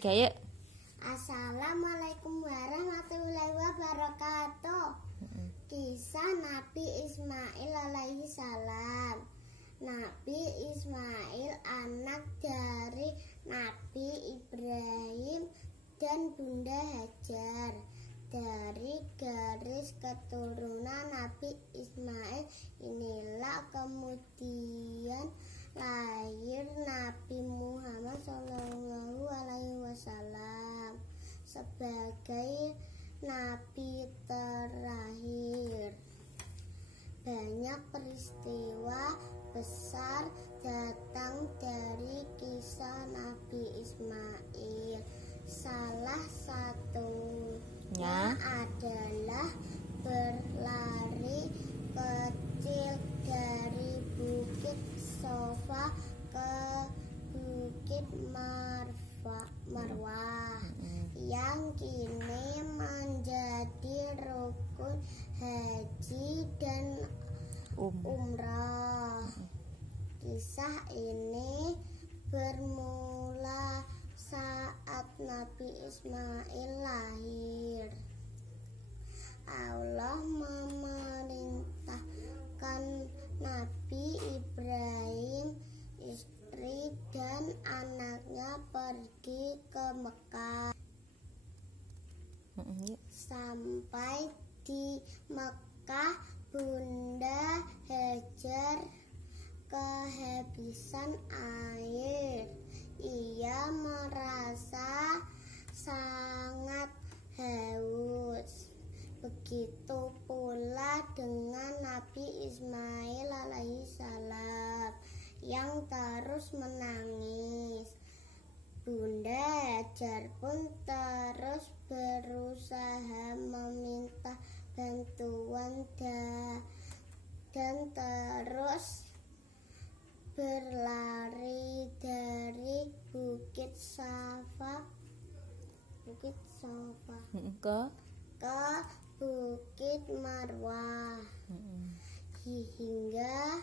3 yuk. Assalamualaikum warahmatullahi wabarakatuh. Kisah Nabi Ismail alaihi salam. Nabi Ismail anak dari Nabi Ibrahim dan Bunda Hajar. Dari garis keturunan Nabi Ismail inilah kemudian lahir Nabi Muhammad SAW sebagai Nabi terakhir. Banyak peristiwa besar datang dari kisah Nabi Ismail. Salah satunya adalah berlari kecil dari Bukit Sofa ke Bukit Marwah yang kini menjadi rukun haji dan umrah. Kisah ini bermula saat Nabi Ismail lahir. Allah memerintahkan Nabi Ibrahim, istri dan anaknya pergi ke Mekah. Sampai di Mekah, Bunda Hajar kehabisan air. Ia merasa sangat haus. Begitu pula dengan Nabi Ismail alaihissalam yang terus menangis. Bunda Hajar pun terus berusaha meminta bantuan dan terus berlari dari Bukit Sofa ke Bukit Marwah hingga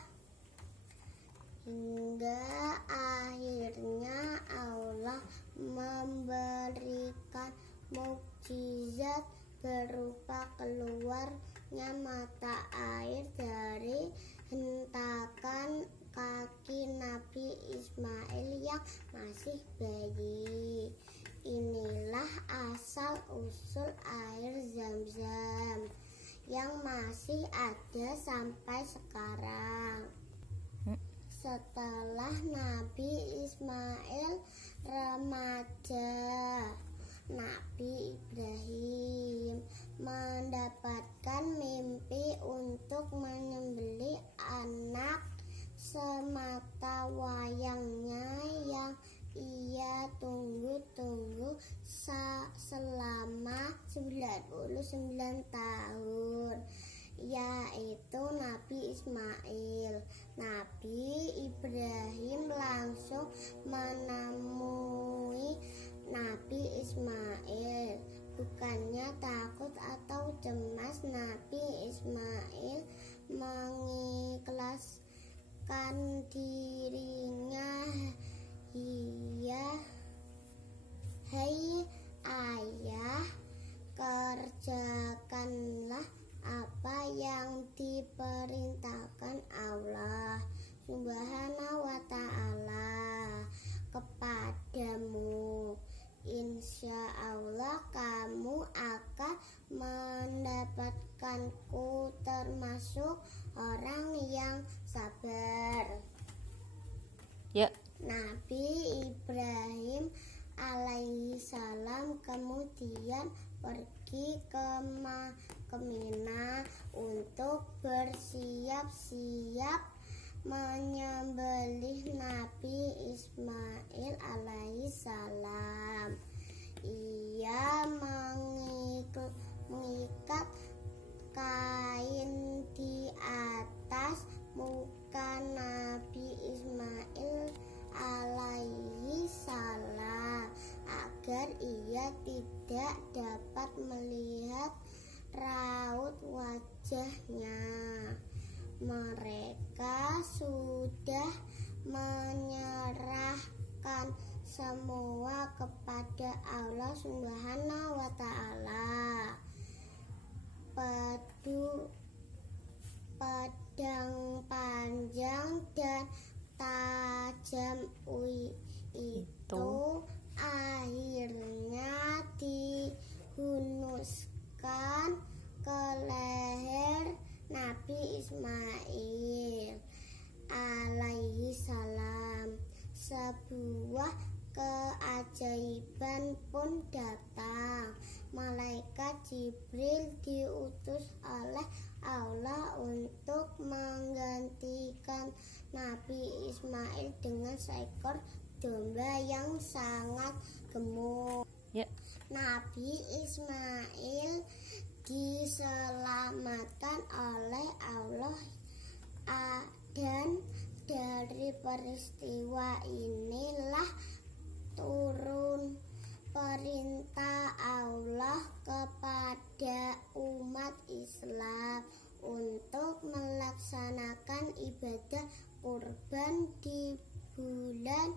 akhirnya Allah memberikan mukjizat berupa keluarnya mata air dari hentakan kaki Nabi Ismail yang masih bayi. Inilah asal usul air Zam-Zam yang masih ada sampai sekarang. Setelah Nabi Ismail remaja, Nabi Ibrahim mendapatkan mimpi untuk menyembelih anak semata wayangnya yang ia tunggu-tunggu selama 99 tahun, yaitu Nabi Ismail. Nabi Ibrahim langsung menemui Nabi Ismail. Bukannya takut atau cemas, Nabi Ismail mengikhlaskan dirinya. Hai ayah, kerjakanlah apa yang diperintahkan Allah Subhanahu wa ta'ala kepadamu. Insya Allah kamu akan mendapatkanku termasuk orang yang sabar. Ya. Nabi Ibrahim alaihissalam kemudian pergi ke Mina untuk bersiap-siap menyembelih Nabi Ismail alaihissalam. Ia mengikat kain di atas muka Nabi Ismail alaihissalam agar ia tidak dapat melihat raut wajahnya. Mereka sudah menyerahkan semua kepada Allah Subhanahu wa Ta'ala. Pedang panjang dan tajam itu akhirnya dihunuskan ke leher Nabi Ismail alaihi salam. Sebuah keajaiban pun datang. Malaikat Jibril diutus oleh Allah untuk menggantikan Nabi Ismail dengan seekor domba yang sangat gemuk. Ya. Nabi Ismail diselamatkan oleh Allah, dan dari peristiwa inilah turun perintah Allah kepada umat Islam untuk melaksanakan ibadah kurban di bulan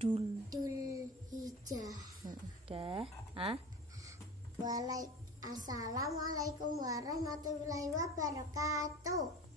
Dzulhijjah. Udah. Assalamualaikum warahmatullahi wabarakatuh.